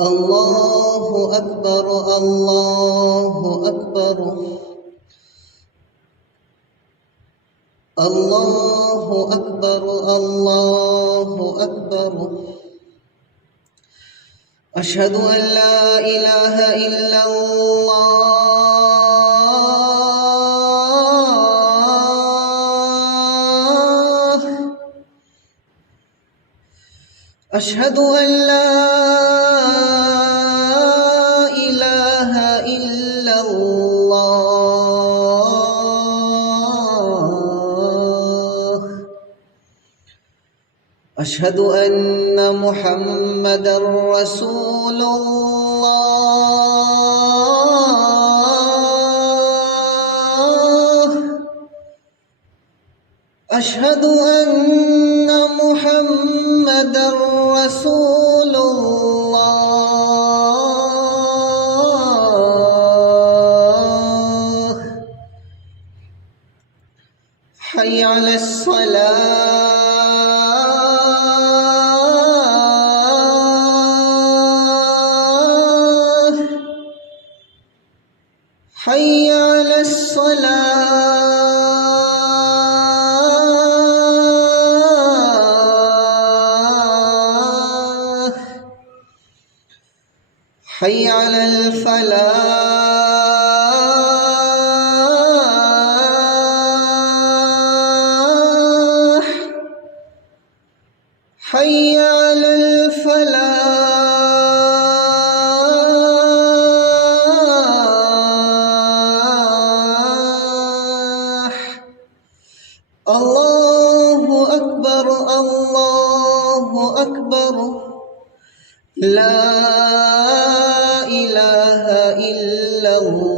الله أكبر الله أكبر الله أكبر الله أكبر أشهد أن لا إله إلا الله أشهد أن لا إله إلا الله أشهد أن محمدًا رسول الله أشهد أن محمدًا رسول الله حي على الصلاة حي على الصلاة حي على الفلاح حي على الفلاح الله أكبر الله أكبر لا إله إلا الله